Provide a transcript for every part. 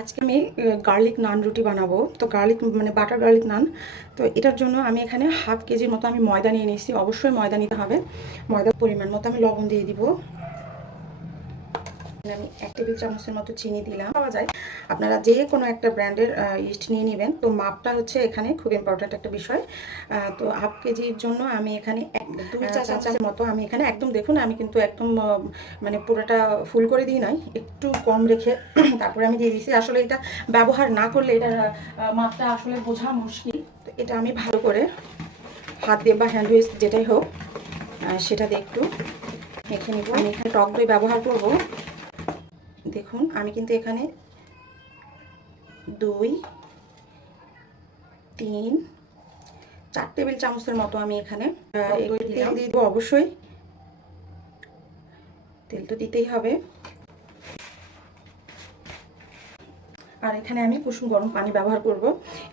আজকে আমি গার্লিক নান রুটি বানাবো। তো গার্লিক মানে বাটার গার্লিক নান তো এটার জন্য আমি এখানে হাফ কেজির মতো আমি ময়দা নিয়ে নিয়েছি। অবশ্যই ময়দা নিতে হবে। ময়দার পরিমাণ মতো আমি লবণ দিয়ে দিব। আমি এক টেবিল চামচের মতো চিনি দিলাম। পাওয়া যায়। আপনারা যে কোনো একটা ব্র্যান্ডের ইস্ট নিয়ে নেবেন। তো মাপটা হচ্ছে এখানে খুব ইম্পর্ট্যান্ট একটা বিষয়। তো হাফ কেজির জন্য আমি এখানে এক দুই চা চামচের মতো আমি এখানে একদম দেখুন আমি কিন্তু একদম মানে পুরোটা ফুল করে দিই নাই। একটু কম রেখে তারপরে আমি দিয়ে দিয়েছি আসলে এটা ব্যবহার না করলে এটার মাপটা আসলে বোঝা মুশকিল। তো এটা আমি ভালো করে হাত দিয়ে বা হ্যান্ড যেটাই হোক আহ, সেটা দিয়ে একটু মেখে নিব। আমি এখানে টক দই ব্যবহার করব। দেখুন আমি কিন্তু এখানে দুই তিন চার টেবিল চামচের মতো আমি এখানে তেল দিয়ে দেবো অবশ্যই। তেল তো দিতেই হবে। আর এখানে আমি কুসুম গরম পানি ব্যবহার করব।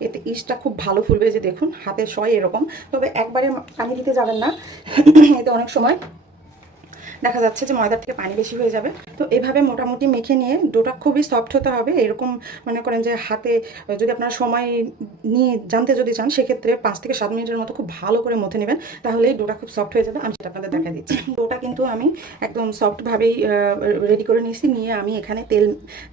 এতে ইস্টটা খুব ভালো ফুলবে যে দেখুন হাতে সয় এরকম। তবে একবারে পানি দিতে যাবেন না। এতে অনেক সময় দেখা যাচ্ছে যে ময়দার থেকে পানি বেশি হয়ে যাবে। তো এভাবে মোটামুটি মেখে নিয়ে ডোটা খুবই সফট হতে হবে। এরকম মনে করেন যে হাতে যদি আপনারা সময় নিয়ে জানতে যদি চান, সেক্ষেত্রে পাঁচ থেকে সাত মিনিটের মতো খুব ভালো করে মথে নেবেন। তাহলে ডোটা খুব সফট হয়ে যাবে। আমি সেটা আপনাদের দেখা দিচ্ছি। ডোটা কিন্তু আমি একদম সফটভাবেই রেডি করে নিয়েছি। নিয়ে আমি এখানে তেল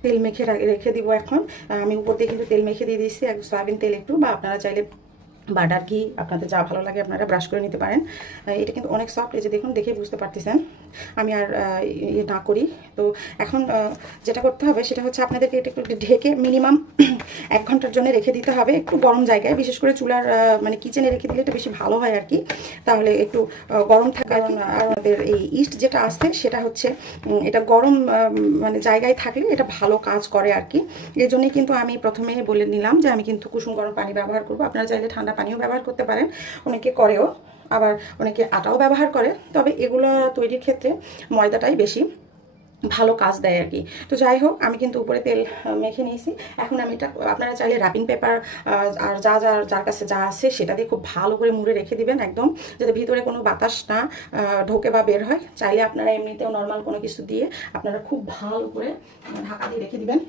তেল মেখে রেখে দিব এখন। আমি উপর দিয়ে কিন্তু তেল মেখে দিয়ে দিয়েছি। এক সয়াবিন তেল একটু বা আপনারা চাইলে বাটার কি আপনাদের যা ভালো লাগে আপনারা ব্রাশ করে নিতে পারেন। এটা কিন্তু অনেক সফট এই যে দেখুন, দেখে বুঝতে পারতেছেন। আমি আর ইয়ে না করি। তো এখন যেটা করতে হবে সেটা হচ্ছে আপনাদেরকে এটা একটু ঢেকে মিনিমাম এক ঘণ্টার জন্য রেখে দিতে হবে। একটু গরম জায়গায় বিশেষ করে চুলার মানে কিচেনে রেখে দিলে এটা বেশি ভালো হয় আর কি। তাহলে একটু গরম থাকে কারণ আমাদের এই ইস্ট যেটা আসছে সেটা হচ্ছে এটা গরম মানে জায়গায় থাকলে এটা ভালো কাজ করে আর কি। এই জন্যই কিন্তু আমি প্রথমে বলে নিলাম যে আমি কিন্তু কুসুম গরম পানি ব্যবহার করব। আপনারা চাইলে ঠান্ডা পানিও ব্যবহার করতে পারেন। অনেকে করেও আবার অনেকে আটাও ব্যবহার করে। তবে এগুলো তৈরির ক্ষেত্রে ময়দাটাই বেশি। ভালো কাজ দেয় আর কি তো যাই হোক, আমি কিন্তু উপরে তেল মেখে নিয়েছি। এখন আমি এটা, আপনারা চাইলে র্যাপিং পেপার আর যা যা যার কাছে যা আছে সেটা দিয়ে খুব ভালো করে মুড়ে রেখে দিবেন একদম, যাতে ভিতরে কোনো বাতাস না ঢোকে বা বের হয়। চাইলে আপনারা এমনিতেও নর্মাল কোনো কিছু দিয়ে আপনারা খুব ভালো করে ঢাকা দিয়ে রেখে দিবেন।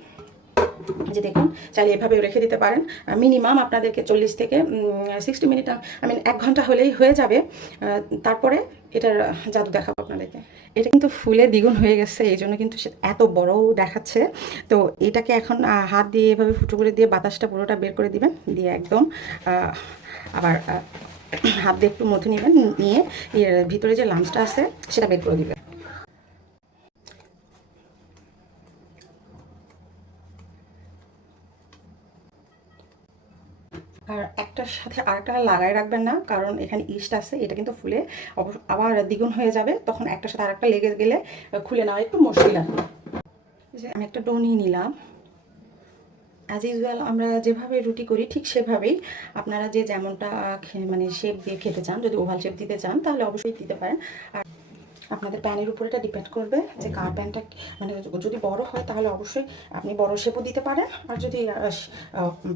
যে দেখুন, চাইলে এভাবেও রেখে দিতে পারেন। মিনিমাম আপনাদেরকে চল্লিশ থেকে সিক্সটি মিনিট আই মিন এক ঘণ্টা হলেই হয়ে যাবে। তারপরে এটার জাদু দেখাবো আপনাদেরকে। এটা কিন্তু ফুলে দ্বিগুণ হয়ে গেছে, এই জন্য কিন্তু এত বড়ও দেখাচ্ছে। তো এটাকে এখন হাত দিয়ে এভাবে ফুটো করে দিয়ে বাতাসটা পুরোটা বের করে দিবেন, দিয়ে একদম আবার হাত দিয়ে একটু মধু নেবেন, নিয়ে ভিতরে যে লাঞ্চটা আছে, সেটা বের করে দিবেন। আর একটার সাথে আরেকটা লাগাই রাখবেন না, কারণ এখানে ইস্ট আছে, এটা কিন্তু ফুলে আবার দ্বিগুণ হয়ে যাবে, তখন একটার সাথে আরেকটা লেগে গেলে খুলে নেওয়া একটু মুশকিল। এই যে আমি একটা ডো নিয়ে নিলাম অ্যাজ ইউজুয়াল আমরা যেভাবে রুটি করি ঠিক সেভাবেই আপনারা যে যেমনটা মানে শেপ দিয়ে খেতে চান, যদি ওভাল শেপ দিতে চান, তাহলে অবশ্যই দিতে পারেন আর আপনাদের প্যানের উপর এটা ডিপেন্ড করবে যে কার প্যানটা মানে যদি বড় হয় তাহলে অবশ্যই আপনি বড় শেপও দিতে পারেন। আর যদি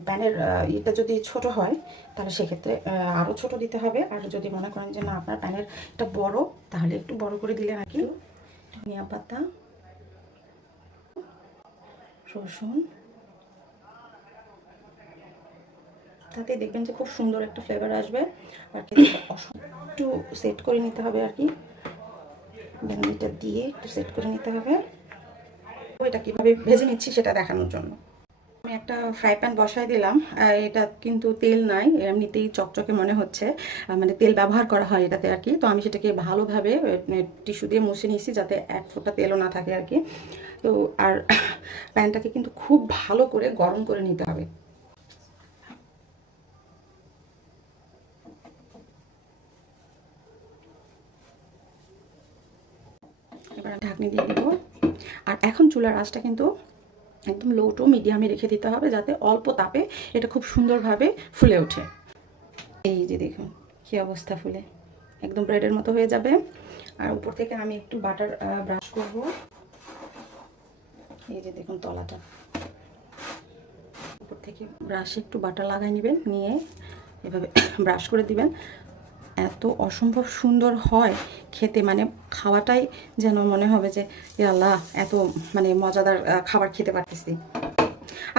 প্যানের এটা যদি ছোট হয় তাহলে সেক্ষেত্রে আরও ছোট দিতে হবে। আর যদি মনে করেন যে না আপনার প্যানের এটা বড় তাহলে একটু বড় করে দিলে আর কি। ধনিয়া পাতা রসুন। তাতে দেখবেন যে খুব সুন্দর একটা ফ্লেভার আসবে। আর একটু সেট করে নিতে হবে আর কি। বেগুনিটা দিয়ে একটু সেট করে নিতে হবে। এটা কীভাবে ভেজে নিচ্ছি সেটা দেখানোর জন্য। আমি একটা ফ্রাই প্যান বসাই দিলাম। এটা কিন্তু তেল নাই, এমনিতেই চকচকে মনে হচ্ছে। মানে তেল ব্যবহার করা হয় এটাতে আর কি। তো আমি সেটাকে ভালোভাবে টিস্যু দিয়ে মুছে নিয়েছি যাতে এক ফোঁটা তেলও না থাকে আর কি। তো আর প্যানটাকে কিন্তু খুব ভালো করে গরম করে নিতে হবে। ঢাকনি দিয়ে দিব। আর এখন চুলার আঁচটা কিন্তু একদম লো টু মিডিয়ামে রেখে দিতে হবে যাতে অল্প তাপে এটা খুব সুন্দরভাবে ফুলে ওঠে। এই যে দেখুন, কী অবস্থা ফুলে। একদম ব্রেডের মতো হয়ে যাবে। আর উপর থেকে আমি একটু বাটার ব্রাশ করব। এই যে দেখুন তলাটা। উপর থেকে ব্রাশে একটু বাটার লাগাই নেবেন, নিয়ে এভাবে ব্রাশ করে দিবেন। এত অসম্ভব সুন্দর হয় খেতে। মানে খাওয়াটাই যেন মনে হবে যে আল্লাহ, এত মানে মজাদার খাবার খেতে পারতেছি।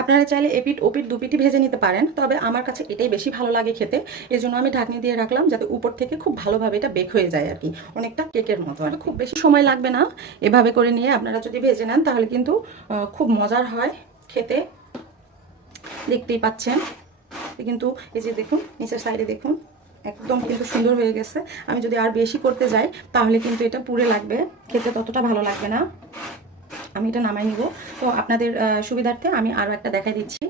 আপনারা চাইলে এপিট ওপিট দুপিটি ভেজে নিতে পারেন, তবে আমার কাছে এটাই বেশি ভালো লাগে খেতে। এই জন্য আমি ঢাকনি দিয়ে রাখলাম যাতে উপর থেকে খুব ভালোভাবে এটা বেক হয়ে যায় আর কি অনেকটা কেকের মতো। আর খুব বেশি সময় লাগবে না, এভাবে করে নিয়ে আপনারা যদি ভেজে নেন তাহলে কিন্তু খুব মজার হয় খেতে। দেখতেই পাচ্ছেন। কিন্তু, এই যে দেখুন, নিচের সাইডে দেখুন। একদম কিন্তু সুন্দর হয়ে গেছে। আমি যদি আর বেশি করতে যাই, তাহলে কিন্তু এটা পুড়ে লাগবে। খেতে ততটা ভালো লাগবে না। আমি এটা নামাই নিব। তো আপনাদের সুবিধার্থে আমি আরও একটা দেখাই দিচ্ছি।